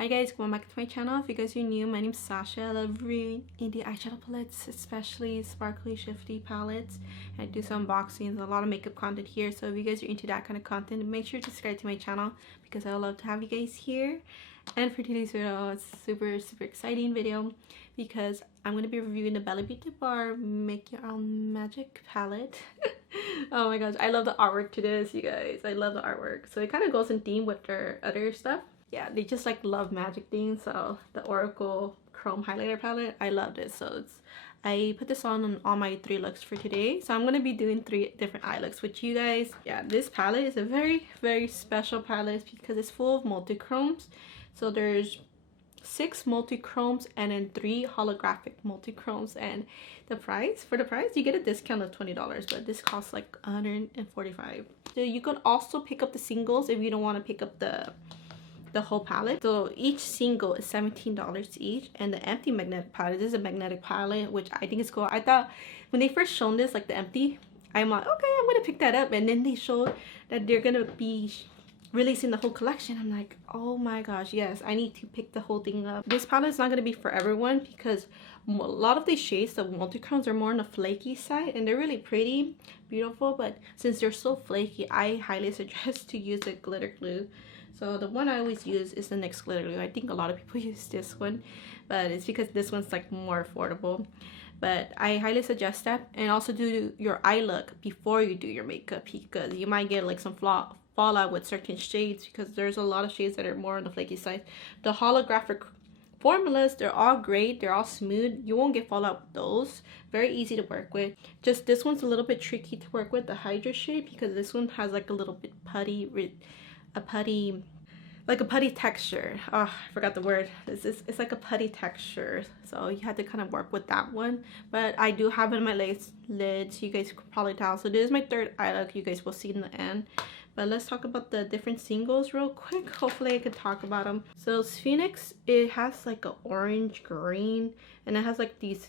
Hi guys, welcome back to my channel. If you guys are new, my name's Sasha. I love reviewing indie eyeshadow palettes, especially sparkly shifty palettes. And I do some unboxings, a lot of makeup content here. So if you guys are into that kind of content, make sure to subscribe to my channel because I would love to have you guys here. And for today's video, it's super exciting video because I'm going to be reviewing the Bellabeautébar Make Your Own Magic palette. Oh my gosh, I love the artwork to this, you guys. I love the artwork. So it kind of goes in theme with their other stuff. Yeah, they just like love magic things. So the Oracle Chrome highlighter palette, I love this. So I put this on all my 3 looks for today. So I'm going to be doing 3 different eye looks with you guys. Yeah, this palette is a very special palette because it's full of multi-chromes. So there's 6 multi-chromes and then 3 holographic multi-chromes, and the price you get a discount of $20, but this costs like $145. So you could also pick up the singles if you don't want to pick up the whole palette. So each single is $17 each, and the empty magnetic palette, this is a magnetic palette, which I think is cool. I thought when they first shown this, like the empty, I'm like, okay, I'm gonna pick that up, and then they showed that they're gonna be releasing the whole collection. I'm like, oh my gosh, yes, I need to pick the whole thing up. This palette is not going to be for everyone because a lot of these shades, the multi-chromes, are more on the flaky side, and they're really pretty, beautiful, but since they're so flaky, I highly suggest to use a glitter glue. So the one I always use is the NYX glitter glue. I think a lot of people use this one, but it's because this one's like more affordable. But I highly suggest that, and also do your eye look before you do your makeup because you might get like some fallout with certain shades because there's a lot of shades that are more on the flaky side. The holographic formulas, they're all great, they're all smooth, you won't get fallout with those. Very easy to work with. Just this one's a little bit tricky to work with, the Hydra shade, because this one has like a little bit putty texture. Oh, I forgot the word. It's like a putty texture, so you have to kind of work with that one. But I do have it in my lid, so you guys could probably tell. So this is my 3rd eye look, you guys will see in the end. But let's talk about the different singles real quick. Hopefully I could talk about them. So Phoenix, it has like an orange green, and it has like these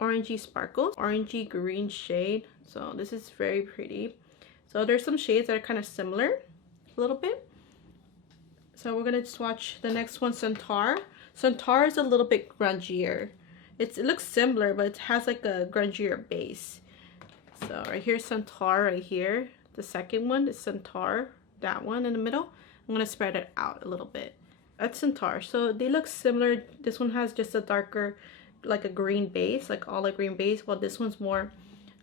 orangey sparkles, orangey green shade. So this is very pretty. So there's some shades that are kind of similar a little bit. So we're gonna swatch the next one, Centaur. Centaur is a little bit grungier. It looks similar, but it has like a grungier base. So right here, Centaur right here. The second one is Centaur, that one in the middle. I'm gonna spread it out a little bit. That's Centaur. So they look similar. This one has just a darker, like a green base, like olive green base, while this one's more,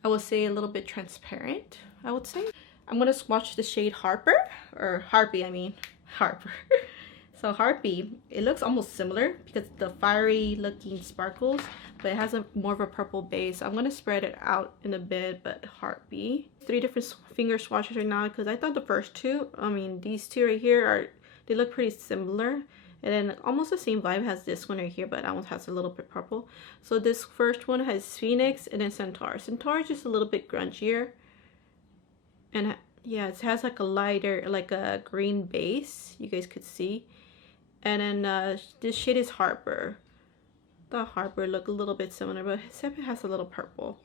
I would say, a little bit transparent, I would say. I'm gonna swatch the shade Harper, or Harpy, I mean. Harper. So Harpy, it looks almost similar because the fiery looking sparkles, but it has a more of a purple base. I'm gonna spread it out in a bit. But Harpy, 3 different finger swatches right now because I thought the first 2, I mean these 2 right here, they look pretty similar, and then almost the same vibe has this one right here, but that one has a little bit purple. So this first one has Phoenix and then Centaur. Centaur is just a little bit grungier, and yeah, it has like a lighter, like a green base, you guys could see. And then this shade is Harper. The Harper look a little bit similar, but except it has a little purple.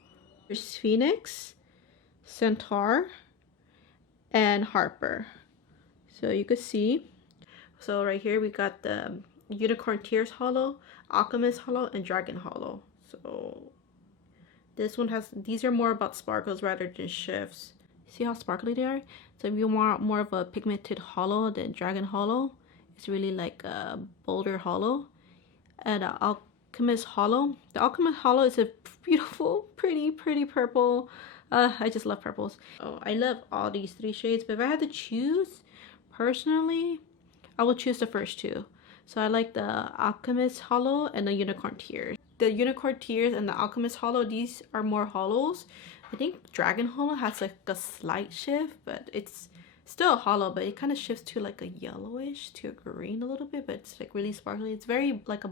There's Phoenix, Centaur, and Harper. So you could see. So right here we got the Unicorn Tears Hollow, Alchemist Hollow, and Dragon Hollow. So this one has, these are more about sparkles rather than shifts. See how sparkly they are? So if you want more of a pigmented hollow, the Dragon Hollow, it's really like a bolder hollow. And the Alchemist Hollow. The Alchemist Hollow is a beautiful, pretty purple. I just love purples. Oh, I love all these 3 shades, but if I had to choose, personally, I would choose the first 2. So I like the Alchemist Hollow and the Unicorn Tears. The Unicorn Tears and the Alchemist Hollow, these are more hollows. I think Dragon Hollow has like a slight shift, but it's still a hollow, but it kind of shifts to like a yellowish to a green a little bit, but it's like really sparkly. It's very like a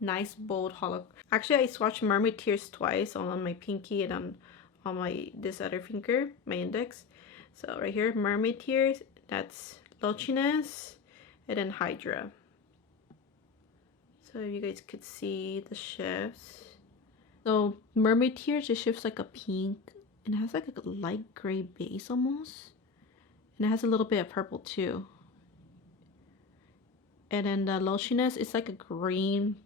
nice bold hollow. Actually, I swatched Mermaid Tears twice, on my pinky and on my this other finger, my index. So right here, Mermaid Tears, that's Lochiness, and then Hydra. So you guys could see the shifts. So Mermaid Tears, it shifts like a pink, and it has like a light gray base almost, and it has a little bit of purple too. And then the lotioness is like a green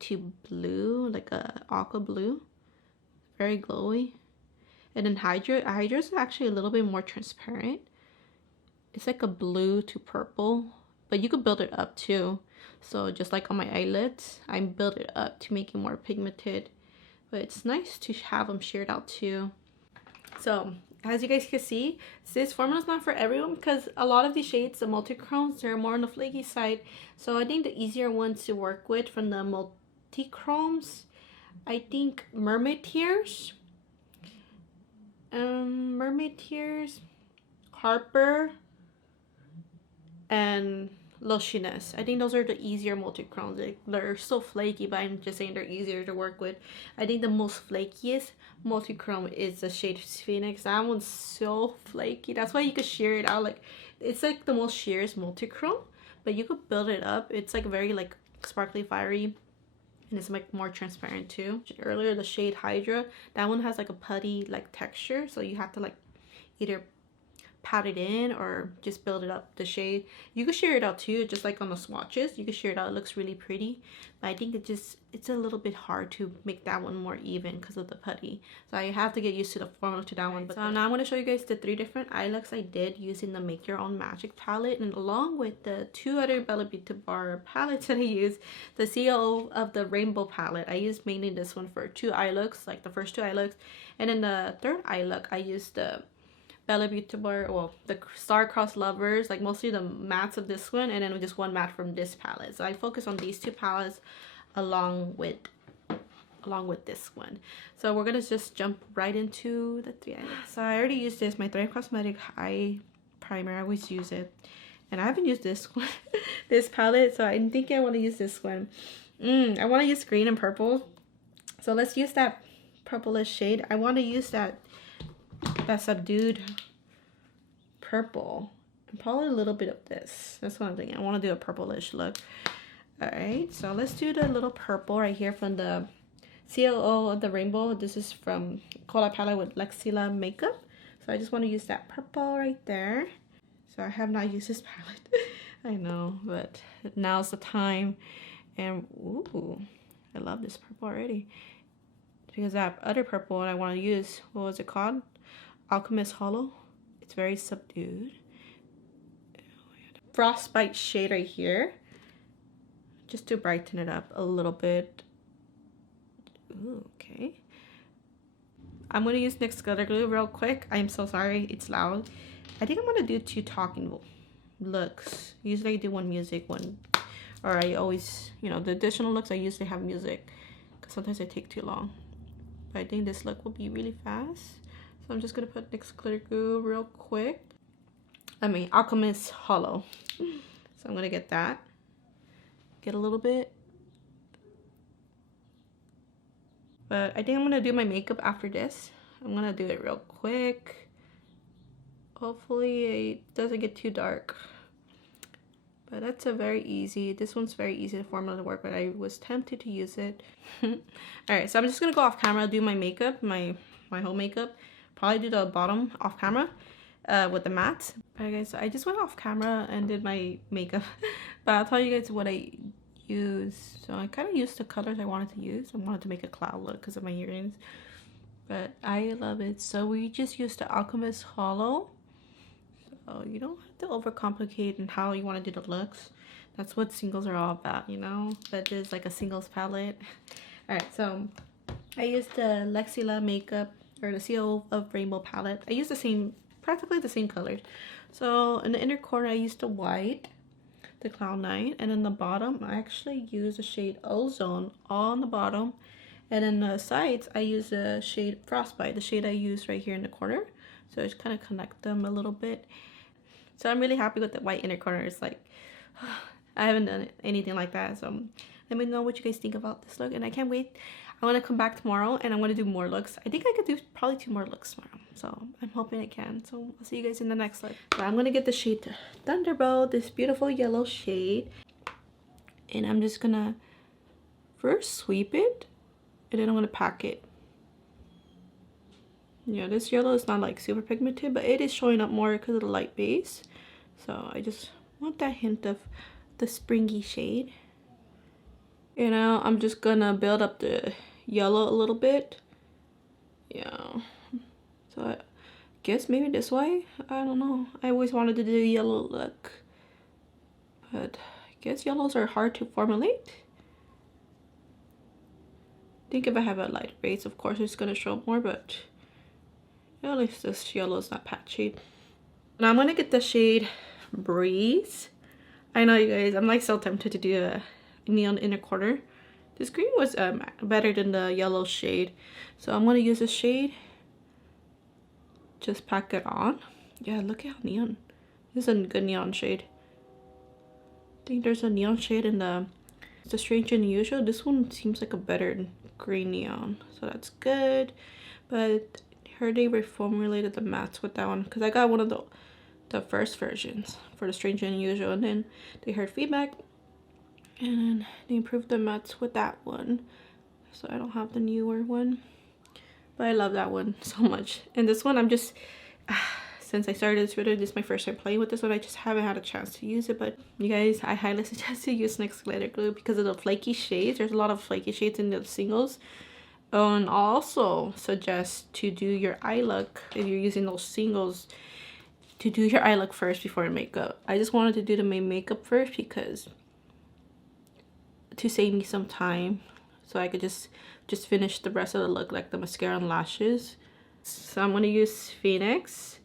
to blue, like a aqua blue, very glowy. And then Hydra is actually a little bit more transparent. It's like a blue to purple, but you could build it up too. So just like on my eyelids, I built it up to make it more pigmented. But it's nice to have them sheared out too. So as you guys can see, this formula is not for everyone because a lot of these shades, the multi-chromes, they're more on the flaky side. So I think the easier ones to work with from the multi-chromes, I think Mermaid Tears, Harper, and Lotioness. I think those are the easier multi-chromes. They're so flaky, but I'm just saying they're easier to work with. I think the most flakiest multi-chrome is the shade Phoenix. That one's so flaky. That's why you could shear it out. Like, it's like the most sheerest multi-chrome, but you could build it up. It's like very like sparkly, fiery, and it's like more transparent too. Earlier, the shade Hydra, that one has like a putty like texture, so you have to like either pat it in or just build it up the shade. You could shear it out too, just like on the swatches. You could shear it out. It looks really pretty, but I think it's a little bit hard to make that one more even because of the putty. So I have to get used to the formula to that one. But so now I'm going to show you guys the 3 different eye looks I did using the Make Your Own Magic palette, and along with the 2 other Bellabeautébar palettes that I use, the CEO of the Rainbow palette. I used mainly this one for 2 eye looks, like the first 2 eye looks, and then the 3rd eye look I used the Bellabeautébar, well, the Star-Crossed Lovers, like mostly the mattes of this one, and then just 1 matte from this palette. So I focus on these 2 palettes along with this one. So we're gonna just jump right into the 3 eye looks. So I already used this, my Thread Cosmetic eye primer. I always use it, and I haven't used this one, this palette. So I think I want to use this one. I want to use green and purple. So let's use that purplish shade. I want to use that subdued purple and probably a little bit of this. That's what I'm thinking. I want to do a purplish look. All right, so let's do the little purple right here from the COO of the Rainbow. This is from Collab palette with Lexila makeup. So I just want to use that purple right there. So I have not used this palette. I know, but now's the time. And ooh, I love this purple already, because that other purple I want to use, what was it called? Alchemist Hollow. It's very subdued. Frostbite shade right here, just to brighten it up a little bit. Ooh, okay. I'm gonna use NYX glitter glue real quick. I'm so sorry, it's loud. I think I'm gonna do 2 talking looks. Usually I do 1 music, 1, or I always, you know, the additional looks I usually have music, because sometimes they take too long. But I think this look will be really fast. So I'm just gonna put NYX glitter glue real quick. I mean, Alchemist Hollow. So I'm gonna get that. Get a little bit. But I think I'm gonna do my makeup after this. I'm gonna do it real quick. Hopefully it doesn't get too dark. But that's a very easy, this one's very easy formula to work with. I was tempted to use it. Alright, so I'm just gonna go off camera, do my makeup, my whole makeup. Probably do the bottom off camera with the matte. Alright guys, so I just went off camera and did my makeup. But I'll tell you guys what I use. So I kind of used the colors I wanted to use. I wanted to make a cloud look because of my earrings. But I love it. So we just used the Alchemist Hollow. So you don't have to overcomplicate in how you want to do the looks. That's what singles are all about, you know? That is like a singles palette. Alright, so I used the Lexila makeup, or the CO of Rainbow palette. I used the same, practically the same colors. So in the inner corner I used the white, the Cloud 9, and in the bottom I actually used the shade Ozone on the bottom, and in the sides I used the shade Frostbite, the shade I used right here in the corner. So I just kind of connect them a little bit. So I'm really happy with the white inner corner. It's like, I haven't done anything like that. So let me know what you guys think about this look, and I can't wait. I want to come back tomorrow and I want to do more looks. I think I could do probably 2 more looks tomorrow. So I'm hoping I can. So I'll see you guys in the next look. So I'm going to get the shade Thunderbolt, this beautiful yellow shade. And I'm just going to first sweep it, and then I'm going to pack it. Yeah, this yellow is not like super pigmented, but it is showing up more because of the light base. So I just want that hint of the springy shade. You know, I'm just gonna build up the yellow a little bit. Yeah. So I guess maybe this way. I don't know. I always wanted to do a yellow look, but I guess yellows are hard to formulate. I think if I have a lighter base, of course it's gonna show more, but at least this yellow is not patchy. Now I'm gonna get the shade Breeze. I know, you guys, I'm like so tempted to do a neon inner corner. This green was better than the yellow shade, so I'm gonna use this shade. Just pack it on. Yeah, look at how neon. This is a good neon shade. I think there's a neon shade in the Strange and Unusual. This one seems like a better green neon, so that's good. But I heard they reformulated the mattes with that one, because I got one of the first versions for the Strange and Unusual, and then they heard feedback and then they improved the mattes with that one, so I don't have the newer one, but I love that one so much. And this one, I'm just since I started this video, this is my first time playing with this one. I just haven't had a chance to use it, but you guys, I highly suggest to use NYX glitter glue because of the flaky shades. There's a lot of flaky shades in the singles. And also suggest to do your eye look, if you're using those singles, to do your eye look first before your makeup. I just wanted to do my makeup first because to save me some time, so I could just finish the rest of the look, like the mascara and lashes. So I'm gonna use Phoenix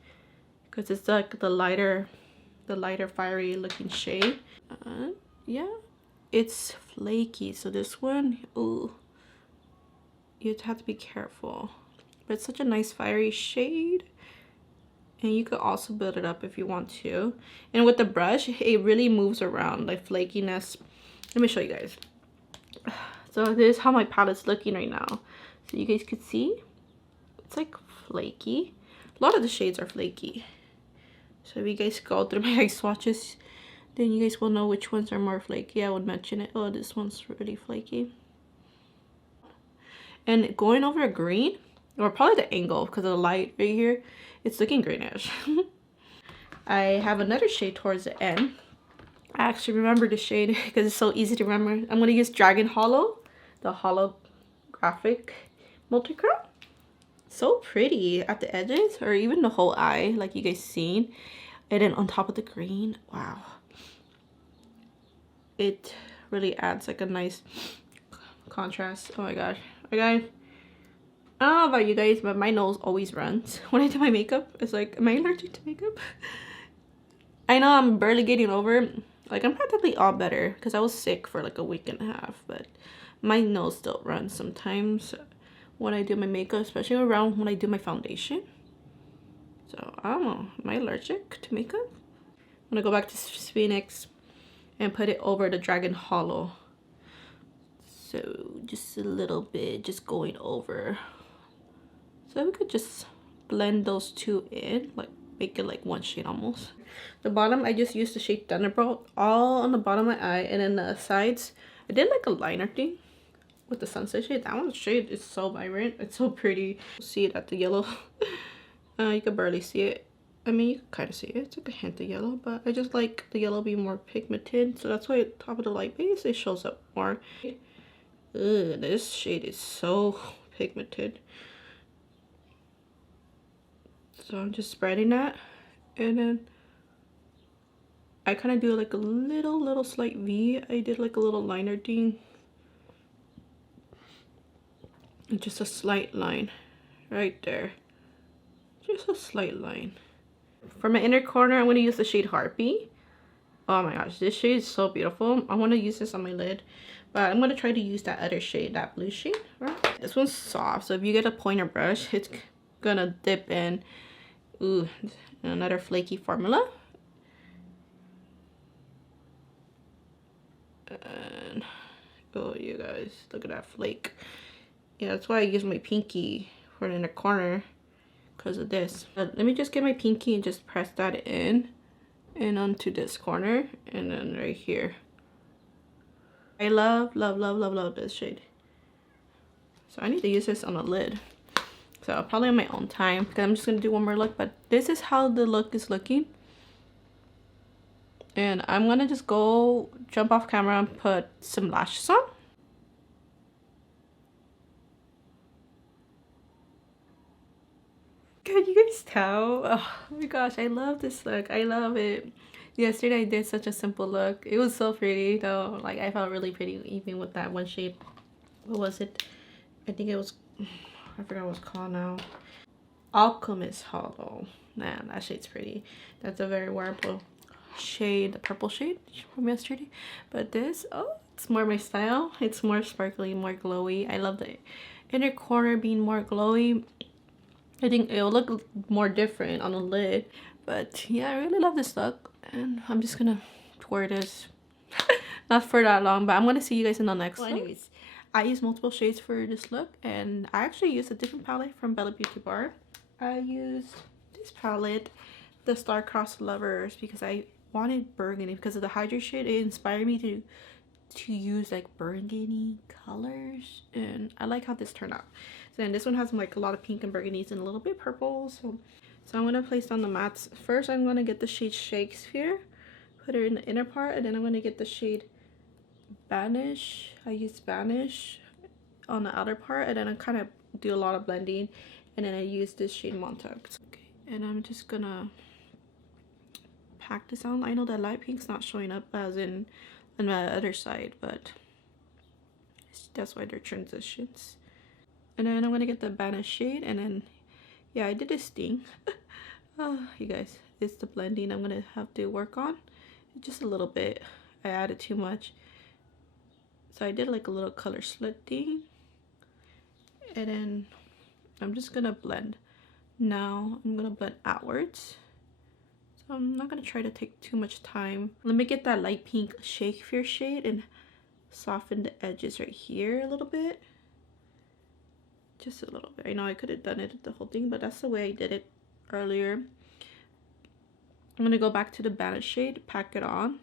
because it's like the lighter fiery looking shade. Yeah, it's flaky, so this one, ooh, you have to be careful, but it's such a nice fiery shade. And you could also build it up if you want to. And with the brush, it really moves around like flakiness. Let me show you guys. So this is how my palette's looking right now. So you guys could see it's like flaky. A lot of the shades are flaky. So if you guys go through my swatches, then you guys will know which ones are more flaky. I would mention it. Oh, this one's really flaky. And going over a green, or probably the angle because of the light right here, it's looking greenish. I have another shade towards the end. I actually remember the shade because it's so easy to remember. I'm going to use Dragon Hollow, the holographic multi-chrome. So pretty at the edges, or even the whole eye, like you guys seen. And then on top of the green, wow. It really adds like a nice contrast. Oh my gosh. Okay. I don't know about you guys, but my nose always runs when I do my makeup. It's like, am I allergic to makeup? I know I'm barely getting over. Like, I'm practically all better because I was sick for like a week and a half, but my nose still runs sometimes when I do my makeup, especially around when I do my foundation. So, I don't know. Am I allergic to makeup? I'm gonna go back to Phoenix and put it over the Dragon Hollow. So, just a little bit, just going over. So we could just blend those two in, like make it like one shade almost. The bottom, I just used the shade Thunderbolt all on the bottom of my eye, and then the sides, I did like a liner thing with the sunset shade. That one's shade is so vibrant. It's so pretty. See it at the yellow. You can barely see it. I mean, you can kind of see it. It's like a hint of yellow, but I just like the yellow being more pigmented. So that's why at the top of the light base, it shows up more. Ugh, this shade is so pigmented. So I'm just spreading that, and then I kind of do like a little slight V. I did like a little liner thing, and just a slight line right there, just a slight line. For my inner corner, I'm going to use the shade Harpy. Oh my gosh, this shade is so beautiful. I want to use this on my lid, but I'm going to try to use that other shade, that blue shade. Right? This one's soft, so if you get a pointer brush, it's gonna dip in. Ooh, another flaky formula. And oh, you guys, look at that flake. Yeah, that's why I use my pinky for the inner corner, because of this. But let me just get my pinky and just press that in and onto this corner, and then right here. I love this shade. So I need to use this on a lid. So probably on my own time, because I'm just going to do one more look. But this is how the look is looking. And I'm gonna just go jump off camera and put some lashes on. Can you guys tell? Oh my gosh, I love this look. I love it. Yesterday I did such a simple look. It was so pretty though. Like I felt really pretty even with that one shade. What was it? I think it was, I forgot what it's called now. Alchemist Hollow. Man, that shade's pretty. That's a very wearable shade, the purple shade from yesterday. But this, oh, it's more my style. It's more sparkly, more glowy. I love the inner corner being more glowy. I think it'll look more different on the lid. But yeah, I really love this look. And I'm just gonna wear this not for that long, but I'm gonna see you guys in the next look. Anyways, I use multiple shades for this look, and I actually used a different palette from Bellabeautébar. I used this palette, the Star-Crossed Lovers, because I wanted burgundy. Because of the Hydra shade, it inspired me to use like burgundy colors, and I like how this turned out. So then this one has like a lot of pink and burgundies and a little bit purple. So I'm gonna place down the mattes. First, I'm gonna get the shade Shakespeare, put it in the inner part, and then I'm gonna get the shade Banish. I use Banish on the outer part, and then I kind of do a lot of blending, and then I use this shade Montauk. Okay, and I'm just gonna pack this on. I know that light pink's not showing up as in on my other side, but that's why they're transitions. And then I'm gonna get the Banish shade, and then yeah, I did this thing. Oh, you guys, it's the blending I'm gonna have to work on just a little bit. I added too much, so I did like a little color slit thing, and then I'm just gonna blend. Now I'm gonna blend outwards, so I'm not gonna try to take too much time. Let me get that light pink Shakespeare shade and soften the edges right here a little bit, just a little bit. I know I could have done it the whole thing, but that's the way I did it earlier. I'm gonna go back to the Banish shade, pack it on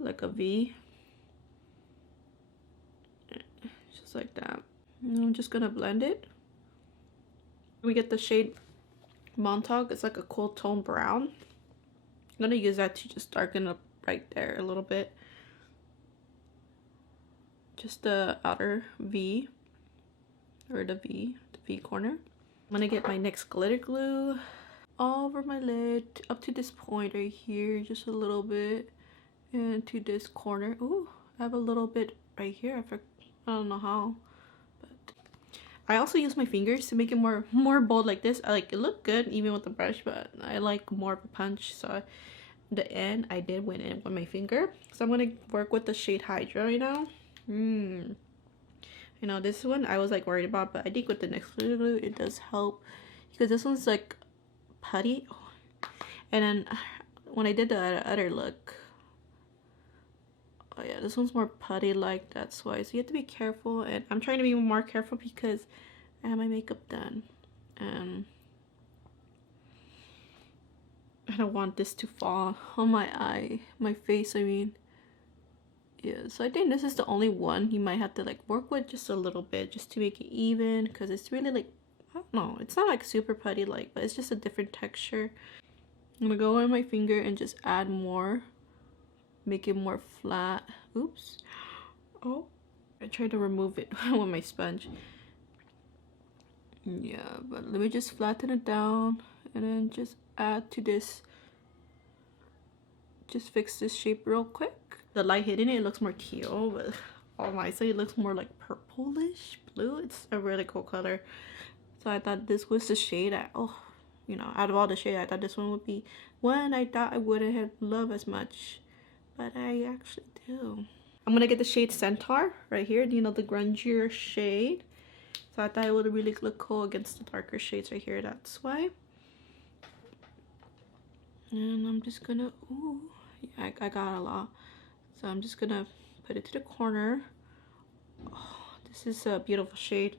like a V, just like that. And I'm just gonna blend it. We get the shade Montauk. It's like a cool tone brown. I'm gonna use that to just darken up right there a little bit, just the outer V, or the V corner. I'm gonna get my NYX glitter glue all over my lid up to this point right here, just a little bit, and to this corner. Ooh, I have a little bit right here. I don't know how, but I also use my fingers to make it more bold like this. I like it looked good even with the brush, but I like more of a punch, so the end I did went in with my finger. So I'm gonna work with the shade Hydra right now. You know, this one I was like worried about, but I think with the NYX glitter glue it does help, because this one's like putty. And then when I did the other look, oh yeah, this one's more putty like, that's why. So you have to be careful, and I'm trying to be more careful because I have my makeup done, and I don't want this to fall on my face, I mean. Yeah, so I think this is the only one you might have to like work with just a little bit just to make it even, because it's really like, I don't know, it's not like super putty like, but it's just a different texture. I'm gonna go on my finger and just add more, make it more flat. Oops. Oh, I tried to remove it with my sponge. Yeah, but let me just flatten it down and then just add to this. Just fix this shape real quick. The light hitting it looks more teal, but on my side it looks more like purplish blue. It's a really cool color. So I thought this was the shade you know, out of all the shade, I thought this one would be one I thought I wouldn't have loved as much, but I actually do. I'm gonna get the shade Centaur right here, you know, the grungier shade. So I thought it would really look cool against the darker shades right here, that's why. And I'm just gonna, ooh, yeah, I got a lot. So I'm just gonna put it to the corner. Oh, this is a beautiful shade.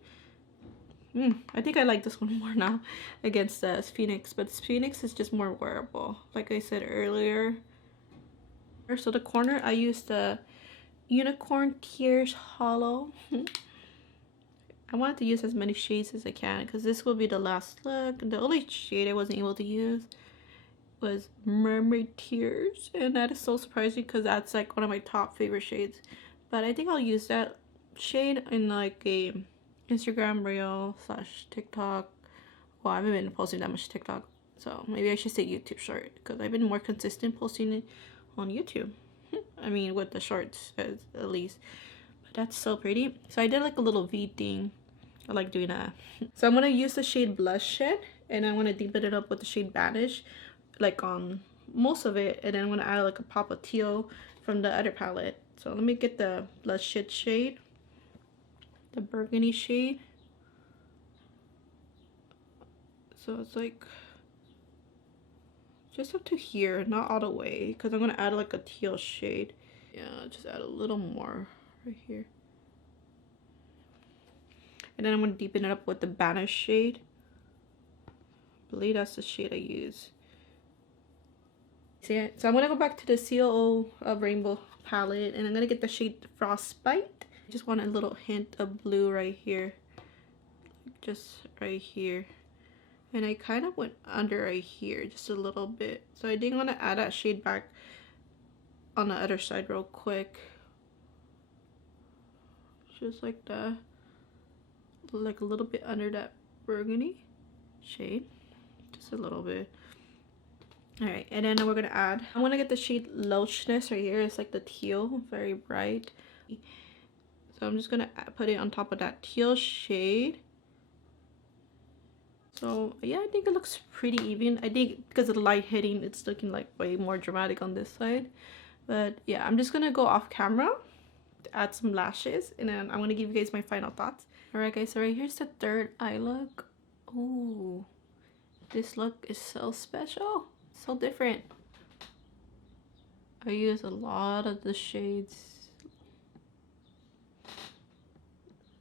I think I like this one more now against Phoenix, but Phoenix is just more wearable, like I said earlier. So the corner, I used the Unicorn Tears Hollow. I wanted to use as many shades as I can because this will be the last look. The only shade I wasn't able to use was Mermaid Tears, and that is so surprising because that's like one of my top favorite shades. But I think I'll use that shade in like a Instagram reel / TikTok. Well, I haven't been posting that much TikTok, so maybe I should say YouTube short because I've been more consistent posting it on YouTube. I mean, with the shorts at least. But that's so pretty. So I did like a little V thing. I like doing that. So I'm gonna use the shade Blush Shed, and I'm gonna deepen it up with the shade Vanish, like on most of it, and then I'm gonna add like a pop of teal from the other palette. So let me get the Blush Shed shade, the burgundy shade. So it's like just up to here, not all the way, because I'm gonna add like a teal shade. Yeah, just add a little more right here. And then I'm going to deepen it up with the Vanish shade. I believe that's the shade I use. See it? So I'm going to go back to the COO Rainbow palette. And I'm going to get the shade Frostbite. I just want a little hint of blue right here. Just right here. And I kind of went under right here just a little bit. So I didn't want to add that shade back on the other side real quick. Just like that. Like a little bit under that burgundy shade, just a little bit. All right, and then we're gonna add, I'm gonna get the shade Lochness right here. It's like the teal, very bright. So I'm just gonna put it on top of that teal shade. So yeah, I think it looks pretty even. I think because of the light hitting, it's looking like way more dramatic on this side. But yeah, I'm just gonna go off camera to add some lashes, and then I'm gonna give you guys my final thoughts. Alright guys, so right here's the third eye look. Ooh, this look is so special, so different. I use a lot of the shades.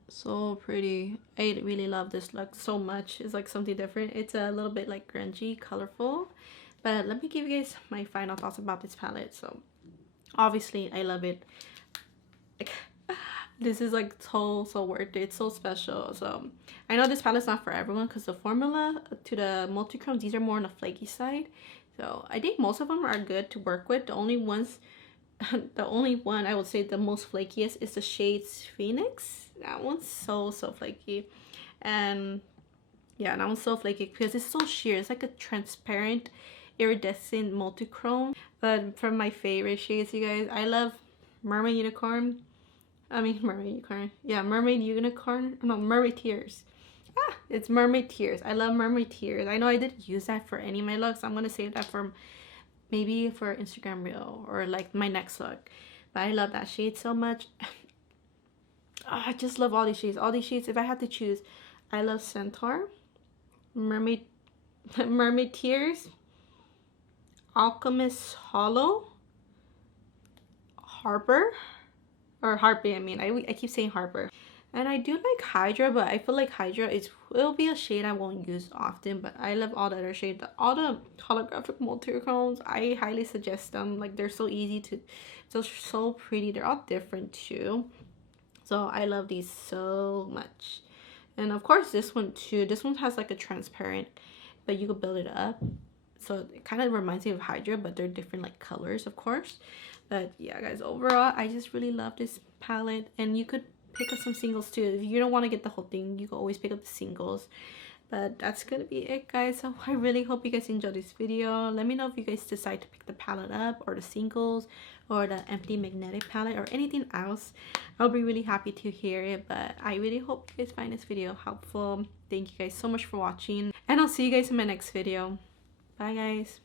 So pretty. I really love this look so much. It's like something different. It's a little bit like grungy, colorful. But let me give you guys my final thoughts about this palette. So obviously I love it. Like, this is like so worth it. It's so special. So I know this palette's not for everyone because the formula to the multi-chromes, these are more on the flaky side. So I think most of them are good to work with. The only one I would say the most flakiest is the shades Phoenix. That one's so flaky. And yeah, that one's so flaky because it's so sheer. It's like a transparent iridescent multi-chrome. But from my favorite shades, you guys, I love Mermaid Unicorn. Yeah, Mermaid Unicorn. No, Mermaid Tears. Ah, it's Mermaid Tears. I love Mermaid Tears. I know I didn't use that for any of my looks. I'm gonna save that for maybe for Instagram reel or like my next look. But I love that shade so much. Oh, I just love all these shades. All these shades. If I had to choose, I love Centaur, Mermaid Tears, Alchemist Hollow, Harper. Or Harpy, I mean. I keep saying Harper. And I do like Hydra, but I feel like Hydra will be a shade I won't use often. But I love all the other shades. All the holographic multi-chromes, I highly suggest them. Like, they're so easy to... They're so pretty. They're all different too. So I love these so much. And of course this one too. This one has like a transparent, but you could build it up. So it kind of reminds me of Hydra, but they're different like colors, of course. But yeah, guys, overall, I just really love this palette. And you could pick up some singles too. If you don't want to get the whole thing, you can always pick up the singles. But that's gonna be it, guys. So I really hope you guys enjoyed this video. Let me know if you guys decide to pick the palette up, or the singles, or the empty magnetic palette, or anything else. I'll be really happy to hear it. But I really hope you guys find this video helpful. Thank you guys so much for watching, and I'll see you guys in my next video. Bye, guys.